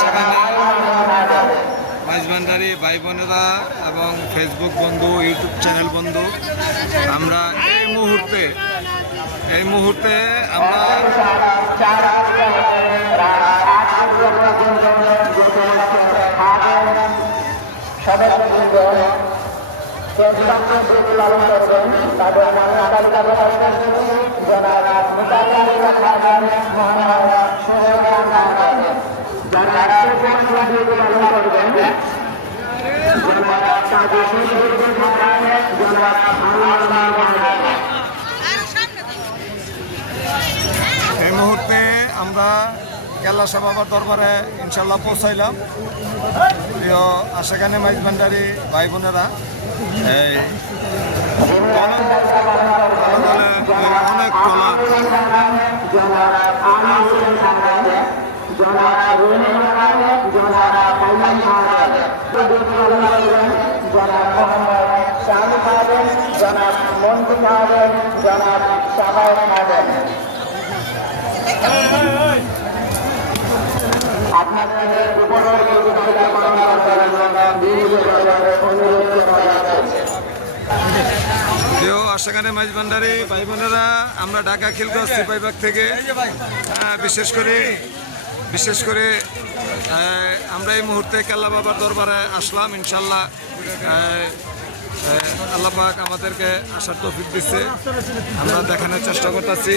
সেখানে মাইজভান্ডারি ভাই বোনেরা এবং ফেসবুক বন্ধু, ইউটিউব চ্যানেল বন্ধু, আমরা এই মুহূর্তে আমরা এই মুহূর্তে আমরা কেল্লা বাবার দরবারে ইনশাল্লাহ পৌঁছাইলাম। প্রিয় আশাখানে মাইজভান্ডারি ভাই বোনেরা, এই অনেক ট্রলার আশাখানে মাইজভান্ডারি ভাই বোনেরা, আমরা ঢাকা খিলগাঁও সিপাহীবাগ থেকে বিশেষ করে আমরা এই মুহূর্তে কেল্লা বাবার দরবারে আসলাম। ইনশাল্লাহ আল্লাহ পাক আমাদেরকে আসার তৌফিক দিচ্ছে, আমরা দেখানোর চেষ্টা করতেছি।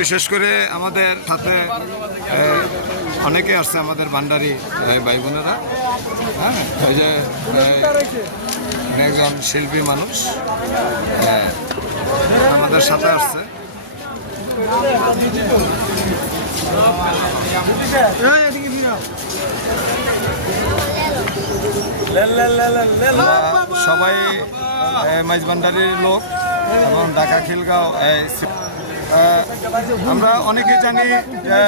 বিশেষ করে আমাদের সাথে অনেকে আসছে আমাদের ভান্ডারি ভাই বোনেরা। এই যে একজন শিল্পী মানুষ আমাদের সাথে আসছে। সবাই মাইজভান্ডারির লোক এবং ঢাকা খিলগাঁও আমরা অনেকেই জানি যে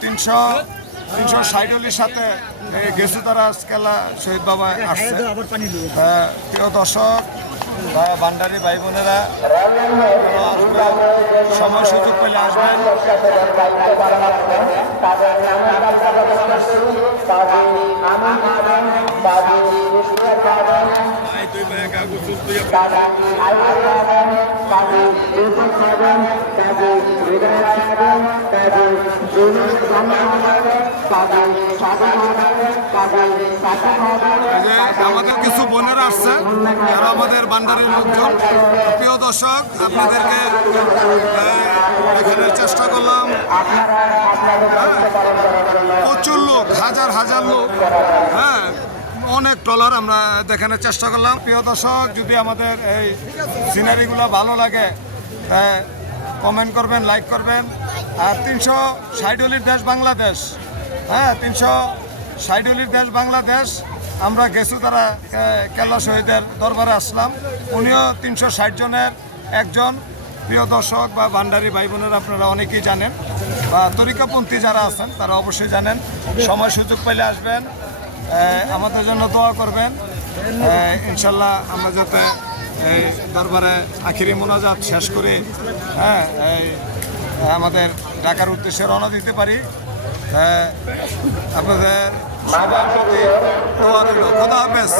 360 সাথে গেছু তারা কেল্লা শহীদ বাবা আসছে। প্রিয় দর্শক ভান্ডারি ভাই বোনেরা, সময় সুযোগ পেলে আসবেন। আমাদের কিছু বোনেরা আসছে, যারা আমাদের ভান্ডারির লোকজন। প্রিয় দর্শক, আপনাদেরকে দেখানোর চেষ্টা করলাম। প্রচুর লোক, হাজার লোক, অনেক ট্রলার আমরা দেখানোর চেষ্টা করলাম। প্রিয় দর্শক, যদি আমাদের এই সিনারিগুলো ভালো লাগে কমেন্ট করবেন, লাইক করবেন। আর 360 দেশ বাংলাদেশ, 360 দেশ বাংলাদেশ। আমরা গেছু তারা কেল্লা শহীদের দরবারে আসলাম। উনিও 360 জনের একজন। প্রিয় দর্শক বা ভান্ডারি ভাই বোনেরা, আপনারা অনেকেই জানেন, বা তরিকাপন্থী যারা আছেন তারা অবশ্যই জানেন। সময় সুযোগ পেলে আসবেন, আমাদের জন্য দোয়া করবেন। ইনশাল্লাহ আমরা যাতে এই দরবারে আখিরি মোনাজাত শেষ করে আমাদের ঢাকার উদ্দেশ্যে রওনা দিতে পারি। আপনাদের সবার প্রতি দোয়া রইল। খোদা হাফেজ।